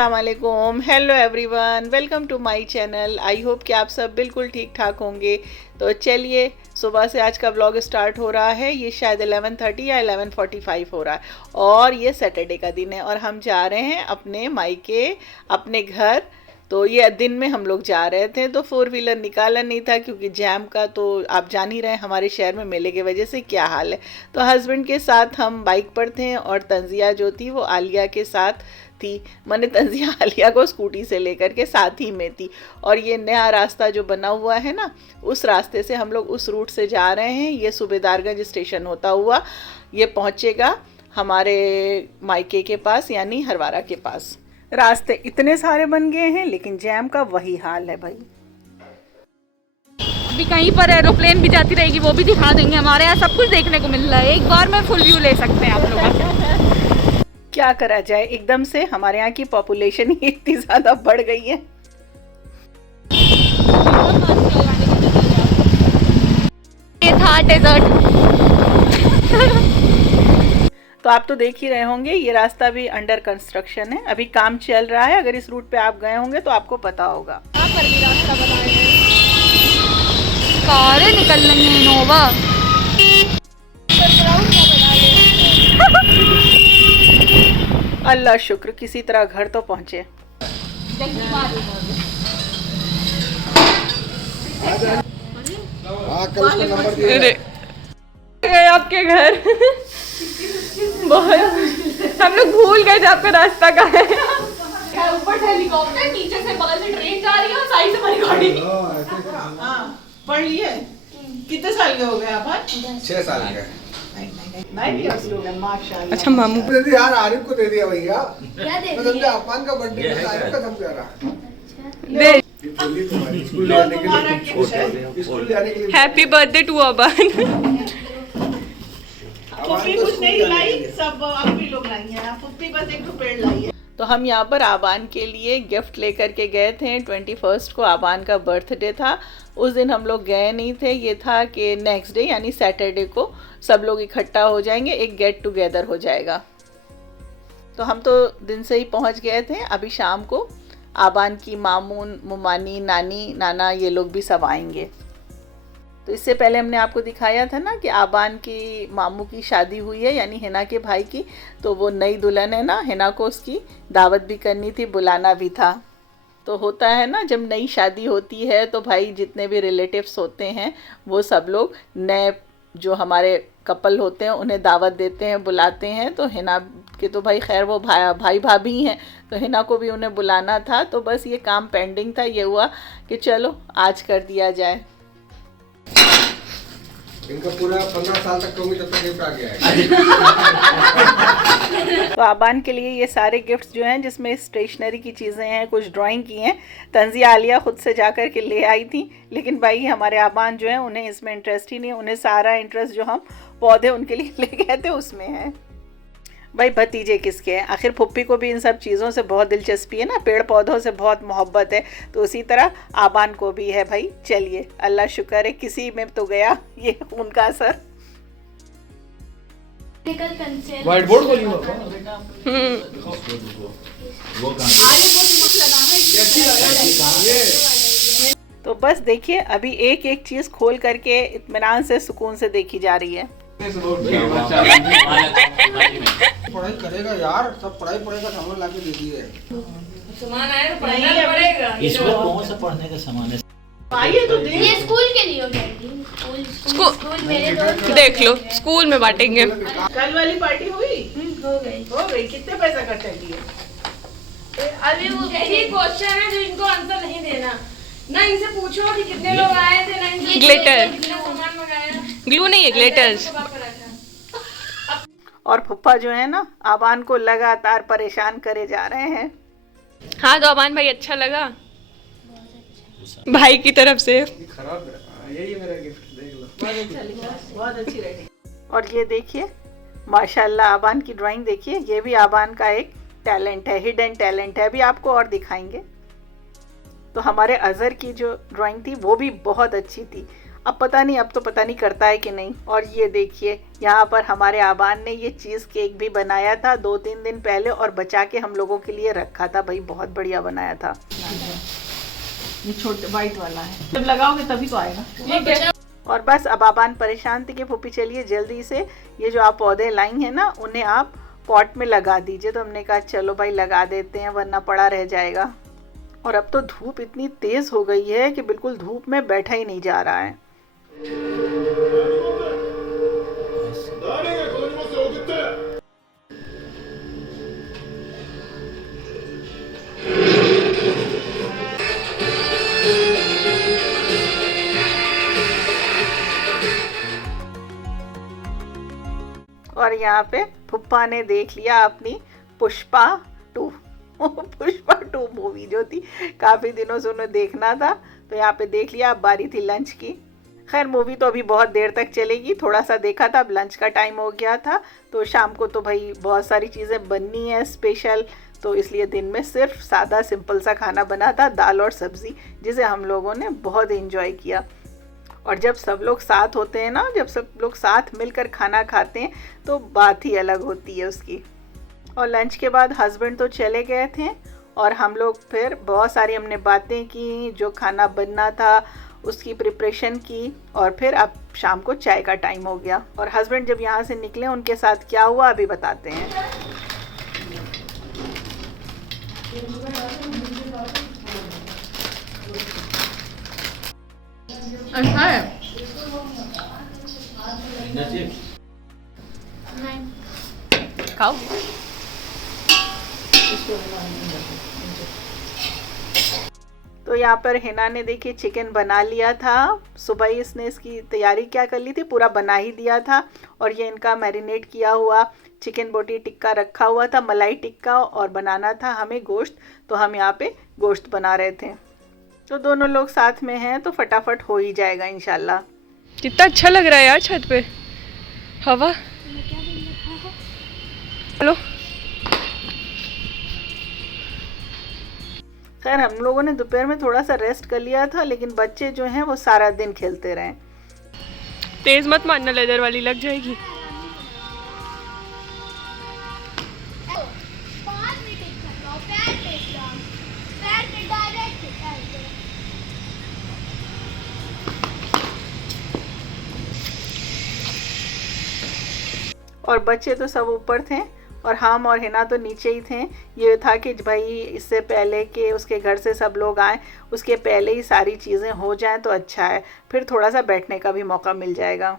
अस्सलाम वालेकुम, hello everyone, welcome to my channel. I hope कि आप सब बिल्कुल ठीक ठाक होंगे। तो चलिए, सुबह से आज का व्लॉग स्टार्ट हो रहा है। ये शायद 11:30 या 11:45 हो रहा है और ये सैटरडे का दिन है और हम जा रहे हैं अपने मायके, अपने घर। तो ये दिन में हम लोग जा रहे थे तो फोर व्हीलर निकाला नहीं था क्योंकि जैम का तो आप जान ही रहे हैं हमारे शहर में मेले की वजह से क्या हाल है। तो हस्बैंड के साथ हम बाइक पर थे और तंजिया जो थी वो आलिया के साथ थी। मैंने तंजिया आलिया को स्कूटी से लेकर के साथ ही में थी और ये नया रास्ता जो बना हुआ है ना, उस रास्ते से हम लोग उस रूट से जा रहे हैं। ये सूबेदारगंज स्टेशन होता हुआ ये पहुंचेगा हमारे मायके के पास यानी हरवारा के पास। रास्ते इतने सारे बन गए हैं लेकिन जैम का वही हाल है भाई। अभी कहीं पर एरोप्लेन भी जाती रहेगी, वो भी दिखा देंगे। हमारे यहाँ सब कुछ देखने को मिल रहा है, एक बार में फुल व्यू ले सकते हैं आप लोग। क्या करा जाए, एकदम से हमारे यहाँ की पॉपुलेशन ही इतनी ज़्यादा बढ़ गई है। ये था डेजर्ट। तो आप तो देख ही रहे होंगे ये रास्ता भी अंडर कंस्ट्रक्शन है, अभी काम चल रहा है। अगर इस रूट पे आप गए होंगे तो आपको पता होगा। यहाँ पर भी रास्ता बना है, कारें निकल रही हैं इनोवा। अल्लाह शुक्र, किसी तरह घर तो पहुंचे। आपके घर बहुत हम लोग भूल गए जब आपका रास्ता का है। ऊपर से हेलीकॉप्टर, नीचे से बगल से ट्रेन जा रही है और साइड से हमारी गाड़ी। पढ़ लिए? कितने साल के हो गए आप? 6 साल के। माशाल्लाह। अच्छा मामू दे दी यार, आरिफ को दे दिया भैया। क्या दे मैं समझा अफान का बर्थडे है, आरिफ का समझा रहा। दे स्कूल जाने के लिए हैप्पी बर्थडे टू अबान। पुप्पी कुछ नहीं लाई, सब आप भी लोग लाई हैं। पुप्पी बस एक पेड़ लाई है। तो हम यहाँ पर आबान के लिए गिफ्ट लेकर के गए थे। 21 को आबान का बर्थडे था। उस दिन हम लोग गए नहीं थे, ये था कि नेक्स्ट डे यानी सैटरडे को सब लोग इकट्ठा हो जाएंगे, एक गेट टुगेदर हो जाएगा। तो हम तो दिन से ही पहुँच गए थे। अभी शाम को आबान की मामून, मुमानी, नानी, नाना ये लोग भी सब आएंगे। तो इससे पहले हमने आपको दिखाया था ना कि आबान की मामू की शादी हुई है यानी हिना के भाई की। तो वो नई दुल्हन है ना, हिना को उसकी दावत भी करनी थी, बुलाना भी था। तो होता है ना, जब नई शादी होती है तो भाई जितने भी रिलेटिव्स होते हैं वो सब लोग नए जो हमारे कपल होते हैं उन्हें दावत देते हैं, बुलाते हैं। तो हिना के तो भाई खैर वो भाई भाभी हैं, तो हिना को भी उन्हें बुलाना था। तो बस ये काम पेंडिंग था, ये हुआ कि चलो आज कर दिया जाए। इनका पूरा 15 साल तक होंगे जब तक गिफ्ट आ गया है। तो आबान के लिए ये सारे गिफ्ट्स जो हैं, जिसमें स्टेशनरी की चीज़ें हैं, कुछ ड्राइंग की हैं, तंजिया आलिया खुद से जा कर के ले आई थी। लेकिन भाई हमारे आबान जो हैं उन्हें इसमें इंटरेस्ट ही नहीं, उन्हें सारा इंटरेस्ट जो हम पौधे उनके लिए ले गए थे उसमें है। भाई भतीजे किसके हैं, आखिर फुप्पी को भी इन सब चीज़ों से बहुत दिलचस्पी है ना, पेड़ पौधों से बहुत मोहब्बत है। तो उसी तरह आबान को भी है भाई। चलिए, अल्लाह शुक्र है किसी में तो गया ये उनका असर। व्हाइट बोर्ड बोली तो बस देखिए, अभी एक एक चीज़ खोल करके इत्मीनान से, सुकून से देखी जा रही है। पढ़ाई करेगा यार, सब पढ़ाई पढ़ेगा, सामान ला के दे दिए। सामान आए तो पढ़ना पड़ेगा। इसमें कौन सा पढ़ने का सामान है? आइए तो ये स्कूल के लिए हो जाएगी। स्कूल मेरे दोस्त देख लो, स्कूल में बांटेंगे। कल वाली पार्टी हुई? हो गई। कितने पैसा खर्चा किए? अभी वो यही क्वेश्चन है जो इनको आंसर नहीं देना ना। इनसे पूछो कि कितने लोग आए थे ना, इनके ग्लिटर। सामान मंगाया, ग्लू नहीं है, ग्लिटर्स। और फुप्पा जो है ना, आबान को लगातार परेशान करे जा रहे हैं। हाँ तो अबान भाई अच्छा लगा भाई की तरफ से। खराब है, यही मेरा गिफ्ट, देख लो। बहुत अच्छी रेटिंग। और ये देखिए माशाल्लाह आबान की ड्राइंग देखिए, ये भी आबान का एक टैलेंट है, हिडन टैलेंट है। अभी आपको और दिखाएंगे। तो हमारे अजहर की जो ड्राइंग थी वो भी बहुत अच्छी थी। अब पता नहीं, अब तो पता नहीं करता है कि नहीं। और ये देखिए यहाँ पर हमारे आबान ने ये चीज़ केक भी बनाया था 2-3 दिन पहले और बचा के हम लोगों के लिए रखा था। भाई बहुत बढ़िया बनाया था। ये छोटे वाइट वाला है, जब लगाओगे तभी तो आएगा। और बस अब आबान परेशान थी कि फूफी चलिए जल्दी से ये जो आप पौधे लाई हैं ना उन्हें आप पॉट में लगा दीजिए। तो हमने कहा चलो भाई लगा देते हैं वरना पड़ा रह जाएगा। और अब तो धूप इतनी तेज़ हो गई है कि बिल्कुल धूप में बैठा ही नहीं जा रहा है। और यहाँ पे फुप्पा ने देख लिया अपनी पुष्पा 2 पुष्पा 2 मूवी जो थी, काफ़ी दिनों से उन्हें देखना था, तो यहाँ पे देख लिया। अब बारी थी लंच की। खैर मूवी तो अभी बहुत देर तक चलेगी, थोड़ा सा देखा था, अब लंच का टाइम हो गया था। तो शाम को तो भाई बहुत सारी चीज़ें बननी है स्पेशल, तो इसलिए दिन में सिर्फ सादा सिंपल सा खाना बना था, दाल और सब्ज़ी, जिसे हम लोगों ने बहुत एंजॉय किया। और जब सब लोग साथ होते हैं ना, जब सब लोग साथ मिलकर खाना खाते हैं तो बात ही अलग होती है उसकी। और लंच के बाद हस्बैंड तो चले गए थे और हम लोग फिर बहुत सारी हमने बातें की, जो खाना बनना था उसकी प्रिपरेशन की। और फिर अब शाम को चाय का टाइम हो गया और हस्बैंड जब यहाँ से निकले उनके साथ क्या हुआ अभी बताते हैं। अच्छा है। खाओ। तो यहाँ पर हिना ने देखिए चिकन बना लिया था, सुबह ही इसने इसकी तैयारी क्या कर ली थी, पूरा बना ही दिया था। और ये इनका मैरिनेट किया हुआ चिकन बोटी टिक्का रखा हुआ था, मलाई टिक्का, और बनाना था हमें गोश्त, तो हम यहाँ पे गोश्त बना रहे थे। तो दोनों लोग साथ में हैं तो फटाफट हो ही जाएगा इंशाल्लाह। कितना अच्छा लग रहा है यार छत पे हवा। हेलो। खैर हम लोगों ने दोपहर में थोड़ा सा रेस्ट कर लिया था, लेकिन बच्चे जो हैं वो सारा दिन खेलते रहे। तेज मत मारना, लेदर वाली लग जाएगी। और बच्चे तो सब ऊपर थे और हम और हिना तो नीचे ही थे। ये था कि भाई इससे पहले कि उसके घर से सब लोग आए, उसके पहले ही सारी चीज़ें हो जाएं तो अच्छा है, फिर थोड़ा सा बैठने का भी मौका मिल जाएगा।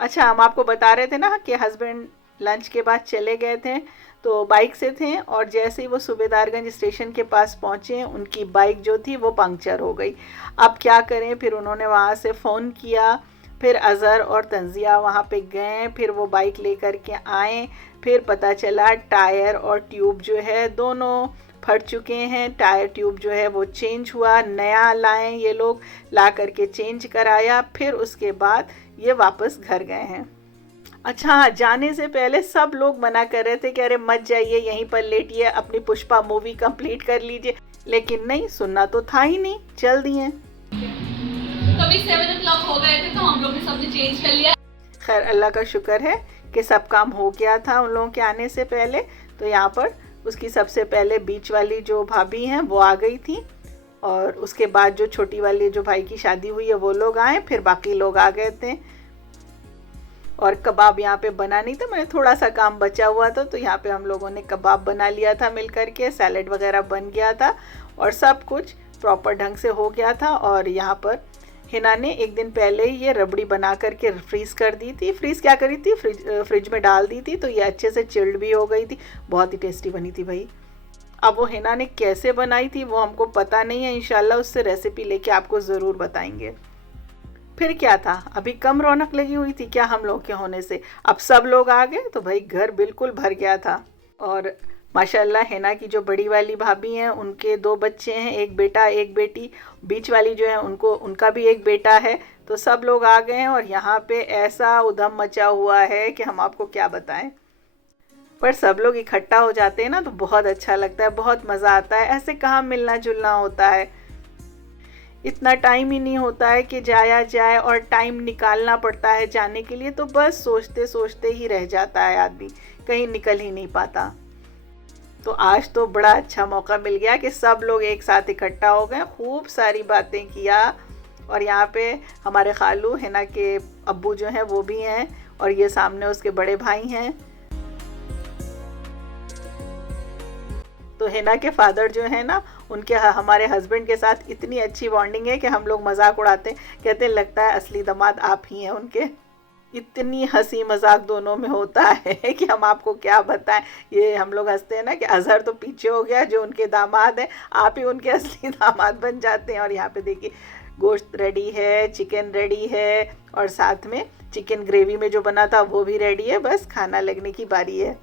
अच्छा, हम आपको बता रहे थे ना कि हस्बैंड लंच के बाद चले गए थे, तो बाइक से थे और जैसे ही वो सूबेदारगंज स्टेशन के पास पहुँचे उनकी बाइक जो थी वो पंक्चर हो गई। अब क्या करें, फिर उन्होंने वहाँ से फ़ोन किया, फिर अज़हर और तंजिया वहाँ पे गए, फिर वो बाइक लेकर के आए, फिर पता चला टायर और ट्यूब जो है दोनों फट चुके हैं। टायर ट्यूब जो है वो चेंज हुआ, नया लाए ये लोग, ला करके चेंज कराया, फिर उसके बाद ये वापस घर गए हैं। अच्छा, जाने से पहले सब लोग मना कर रहे थे कि अरे मत जाइए, यहीं पर लेटिए, अपनी पुष्पा मूवी कंप्लीट कर लीजिए, लेकिन नहीं, सुनना तो था ही नहीं, चल दिए। तभी 7 o'clock हो गए थे तो हम लोग ने सबने चेंज कर लिया। खैर अल्लाह का शुक्र है कि सब काम हो गया था उन लोगों के आने से पहले। तो यहाँ पर उसकी सबसे पहले बीच वाली जो भाभी हैं वो आ गई थी, और उसके बाद जो छोटी वाली जो भाई की शादी हुई है वो लोग आए, फिर बाकी लोग आ गए थे। और कबाब यहाँ पे बना नहीं था, मैंने थोड़ा सा काम बचा हुआ था तो यहाँ पे हम लोगों ने कबाब बना लिया था मिल करके, सैलेड वगैरह बन गया था और सब कुछ प्रॉपर ढंग से हो गया था। और यहाँ पर हिना ने एक दिन पहले ही ये रबड़ी बना करके फ्रीज़ कर दी थी, फ्रीज़ क्या करी थी, फ्रिज में डाल दी थी, तो ये अच्छे से चिल्ड भी हो गई थी, बहुत ही टेस्टी बनी थी भाई। अब वो हिना ने कैसे बनाई थी वो हमको पता नहीं है, इंशाल्लाह उससे रेसिपी लेके आपको ज़रूर बताएंगे। फिर क्या था, अभी कम रौनक लगी हुई थी क्या हम लोग के होने से, अब सब लोग आ गए तो भाई घर बिल्कुल भर गया था। और माशाल्लाह हिना की जो बड़ी वाली भाभी हैं उनके 2 बच्चे हैं, एक बेटा एक बेटी, बीच वाली जो है उनका भी एक बेटा है, तो सब लोग आ गए हैं और यहाँ पे ऐसा उधम मचा हुआ है कि हम आपको क्या बताएं। पर सब लोग इकट्ठा हो जाते हैं ना तो बहुत अच्छा लगता है, बहुत मज़ा आता है, ऐसे कहाँ मिलना जुलना होता है। इतना टाइम ही नहीं होता है कि जाया जाए और टाइम निकालना पड़ता है जाने के लिए, तो बस सोचते सोचते ही रह जाता है आदमी, कहीं निकल ही नहीं पाता। तो आज तो बड़ा अच्छा मौका मिल गया कि सब लोग एक साथ इकट्ठा हो गए, खूब सारी बातें किया। और यहाँ पे हमारे खालू हिना के अब्बू जो हैं वो भी हैं, और ये सामने उसके बड़े भाई हैं। तो हिना के फादर जो है ना, उनके हमारे हस्बैंड के साथ इतनी अच्छी बॉन्डिंग है कि हम लोग मजाक उड़ाते, कहते लगता है असली दामाद आप ही हैं उनके। इतनी हंसी मजाक दोनों में होता है कि हम आपको क्या बताएं। ये हम लोग हंसते हैं ना कि अजहर तो पीछे हो गया, जो उनके दामाद हैं आप ही उनके असली दामाद बन जाते हैं। और यहाँ पे देखिए गोश्त रेडी है, चिकन रेडी है, और साथ में चिकन ग्रेवी में जो बना था वो भी रेडी है, बस खाना लगने की बारी है।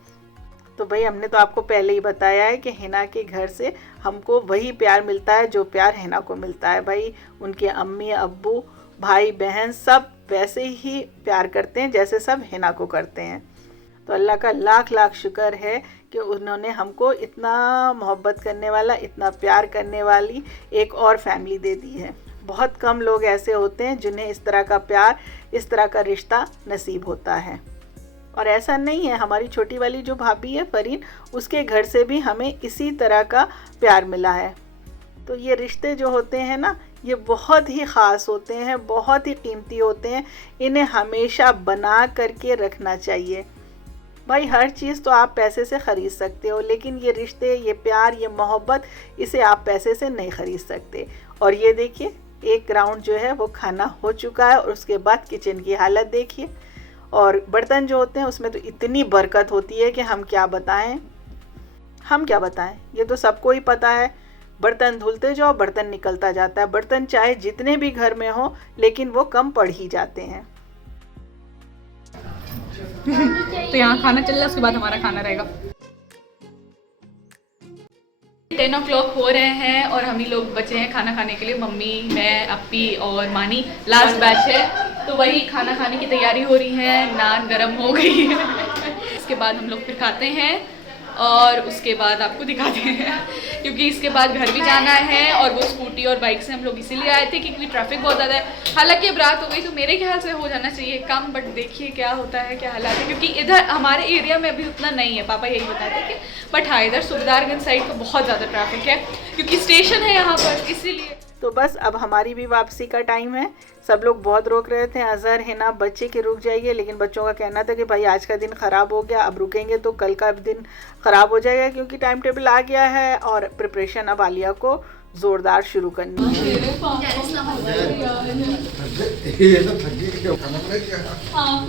तो भाई हमने तो आपको पहले ही बताया है कि हिना के घर से हमको वही प्यार मिलता है जो प्यार हिना को मिलता है। भाई उनके अम्मी अब्बू भाई बहन सब वैसे ही प्यार करते हैं जैसे सब हिना को करते हैं। तो अल्लाह का लाख लाख शुक्र है कि उन्होंने हमको इतना मोहब्बत करने वाला, इतना प्यार करने वाली एक और फैमिली दे दी है। बहुत कम लोग ऐसे होते हैं जिन्हें इस तरह का प्यार, इस तरह का रिश्ता नसीब होता है। और ऐसा नहीं है, हमारी छोटी वाली जो भाभी है फरीन, उसके घर से भी हमें इसी तरह का प्यार मिला है। तो ये रिश्ते जो होते हैं ना, ये बहुत ही ख़ास होते हैं, बहुत ही कीमती होते हैं, इन्हें हमेशा बना करके रखना चाहिए। भाई हर चीज़ तो आप पैसे से ख़रीद सकते हो, लेकिन ये रिश्ते, ये प्यार, ये मोहब्बत, इसे आप पैसे से नहीं ख़रीद सकते। और ये देखिए एक राउंड जो है वो खाना हो चुका है, और उसके बाद किचन की हालत देखिए। और बर्तन जो होते हैं उसमें तो इतनी बरकत होती है कि हम क्या बताएं, ये तो सबको ही पता है। बर्तन धुलते जाओ बर्तन निकलता जाता है, बर्तन चाहे जितने भी घर में हो लेकिन वो कम पड़ ही जाते हैं। तो यहाँ खाना चल रहा है, उसके बाद हमारा खाना रहेगा। 10 o'clock हो रहे हैं और हम ही लोग बचे हैं खाना खाने के लिए। मम्मी, मैं, अप्पी और मानी लास्ट बैच है, तो वही खाना खाने की तैयारी हो रही है। नान गरम हो गई है इसके बाद हम लोग फिर खाते हैं और उसके बाद आपको दिखाते हैं, क्योंकि इसके बाद घर भी जाना है। और वो स्कूटी और बाइक से हम लोग इसीलिए आए थे क्योंकि ट्रैफिक बहुत ज़्यादा है। हालांकि अब रात हो गई तो मेरे ख्याल से हो जाना चाहिए कम, बट देखिए क्या होता है, क्या हालात है, क्योंकि इधर हमारे एरिया में अभी उतना नहीं है, पापा यही बताते थे। बट हाँ, इधर सुबेदारगंज साइड तो बहुत ज़्यादा ट्रैफिक है क्योंकि स्टेशन है यहाँ पर, इसीलिए। तो बस अब हमारी भी वापसी का टाइम है। सब लोग बहुत रोक रहे थे, अजहर हिना बच्चे के रुक जाइए, लेकिन बच्चों का कहना था कि भाई आज का दिन ख़राब हो गया, अब रुकेंगे तो कल का दिन ख़राब हो जाएगा, क्योंकि टाइम टेबल आ गया है और प्रिपरेशन अब आलिया को ज़ोरदार शुरू करनी है।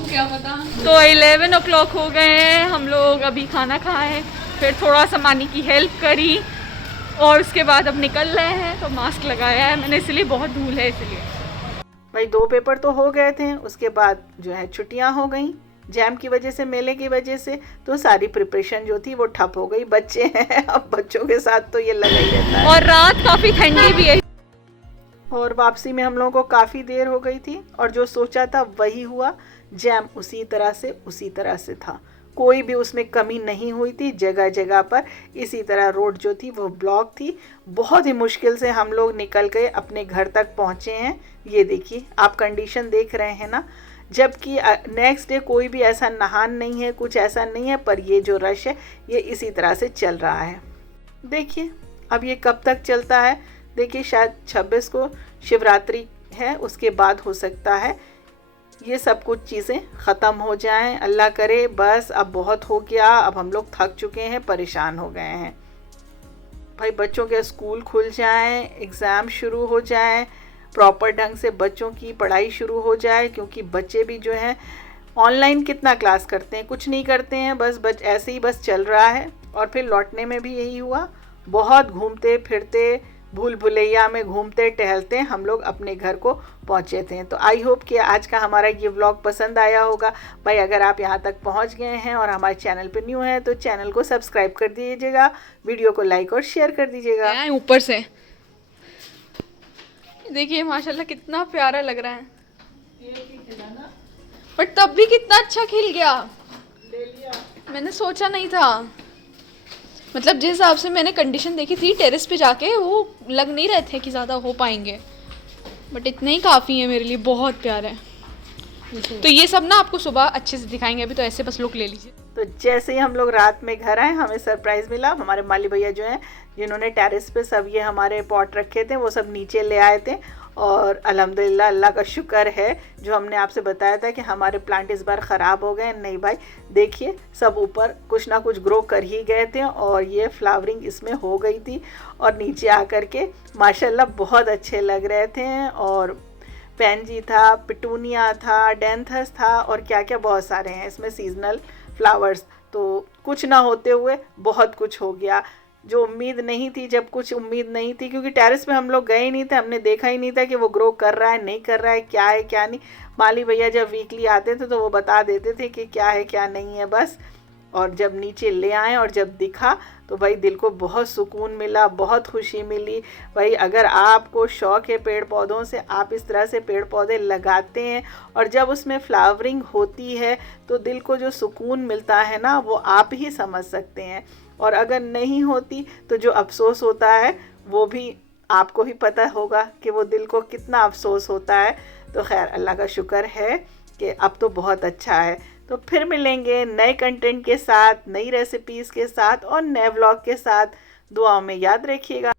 क्या पता। तो 11 o'clock हो गए हैं, हम लोग अभी खाना खाए, फिर थोड़ा सा मानी की हेल्प करी और उसके बाद अब निकल रहे हैं। तो मास्क लगाया है मैंने, इसलिए बहुत धूल है इसलिए। भाई 2 पेपर तो हो गए थे, उसके बाद जो है छुट्टियां हो गई जैम की वजह से, मेले की वजह से, तो सारी प्रिपरेशन जो थी वो ठप हो गई। बच्चे हैं, अब बच्चों के साथ तो ये लगा ही रहता है। और रात काफ़ी ठंडी भी है। और वापसी में हम लोगों को काफ़ी देर हो गई थी और जो सोचा था वही हुआ। जैम उसी तरह से था, कोई भी उसमें कमी नहीं हुई थी। जगह जगह पर इसी तरह रोड जो थी वो ब्लॉक थी। बहुत ही मुश्किल से हम लोग निकल गए, अपने घर तक पहुँचे हैं। ये देखिए आप कंडीशन देख रहे हैं ना, जबकि नेक्स्ट डे कोई भी ऐसा नहान नहीं है, कुछ ऐसा नहीं है, पर ये जो रश है ये इसी तरह से चल रहा है। देखिए अब ये कब तक चलता है। देखिए शायद 26 को शिवरात्रि है, उसके बाद हो सकता है ये सब कुछ चीज़ें ख़त्म हो जाएं। अल्लाह करे, बस अब बहुत हो गया, अब हम लोग थक चुके हैं, परेशान हो गए हैं। भाई बच्चों के स्कूल खुल जाएं, एग्ज़ाम शुरू हो जाएं, प्रॉपर ढंग से बच्चों की पढ़ाई शुरू हो जाए, क्योंकि बच्चे भी जो हैं ऑनलाइन कितना क्लास करते हैं, कुछ नहीं करते हैं, बस ऐसे ही बस चल रहा है। और फिर लौटने में भी यही हुआ, बहुत घूमते फिरते भूल भुलैया में घूमते टहलते हम लोग अपने घर को पहुँचे थे। तो आई होप कि आज का हमारा ये व्लॉग पसंद आया होगा। भाई अगर आप यहाँ तक पहुँच गए हैं और हमारे चैनल पे न्यू हैं तो चैनल को सब्सक्राइब कर दीजिएगा, वीडियो को लाइक और शेयर कर दीजिएगा। ऊपर से देखिए माशाल्लाह कितना प्यारा लग रहा है, बट तब भी कितना अच्छा खिल गया। मैंने सोचा नहीं था, मतलब जिस हिसाब से मैंने कंडीशन देखी थी टेरेस पे जाके, वो लग नहीं रहे थे कि ज़्यादा हो पाएंगे। बट इतने ही काफ़ी है मेरे लिए, बहुत प्यारा है। तो ये सब ना आपको सुबह अच्छे से दिखाएंगे, अभी तो ऐसे बस लुक ले लीजिए। तो जैसे ही हम लोग रात में घर आए हमें सरप्राइज़ मिला। हमारे माली भैया जो हैं, जिन्होंने टेरेस पे सब ये हमारे पॉट रखे थे, वो सब नीचे ले आए थे। और अल्हम्दुलिल्लाह, अल्लाह का शुक्र है, जो हमने आपसे बताया था कि हमारे प्लांट इस बार ख़राब हो गए, नहीं भाई, देखिए सब ऊपर कुछ ना कुछ ग्रो कर ही गए थे और ये फ्लावरिंग इसमें हो गई थी। और नीचे आकर के माशाल्लाह बहुत अच्छे लग रहे थे। और पेंजी था, पिटूनिया था, डेंथस था और क्या क्या बहुत सारे हैं इसमें सीजनल फ्लावर्स। तो कुछ ना होते हुए बहुत कुछ हो गया, जो उम्मीद नहीं थी, जब कुछ उम्मीद नहीं थी, क्योंकि टेरेस पे हम लोग गए ही नहीं थे, हमने देखा ही नहीं था कि वो ग्रो कर रहा है नहीं कर रहा है, क्या है क्या नहीं। माली भैया जब वीकली आते थे तो वो बता देते थे कि क्या है क्या नहीं है बस। और जब नीचे ले आए और जब दिखा तो भाई दिल को बहुत सुकून मिला, बहुत खुशी मिली। भाई अगर आपको शौक़ है पेड़ पौधों से, आप इस तरह से पेड़ पौधे लगाते हैं और जब उसमें फ्लावरिंग होती है तो दिल को जो सुकून मिलता है ना, वो आप ही समझ सकते हैं। और अगर नहीं होती तो जो अफसोस होता है वो भी आपको ही पता होगा कि वो दिल को कितना अफसोस होता है। तो खैर अल्लाह का शुक्र है कि अब तो बहुत अच्छा है। तो फिर मिलेंगे नए कंटेंट के साथ, नई रेसिपीज़ के साथ और नए व्लॉग के साथ। दुआओं में याद रखिएगा।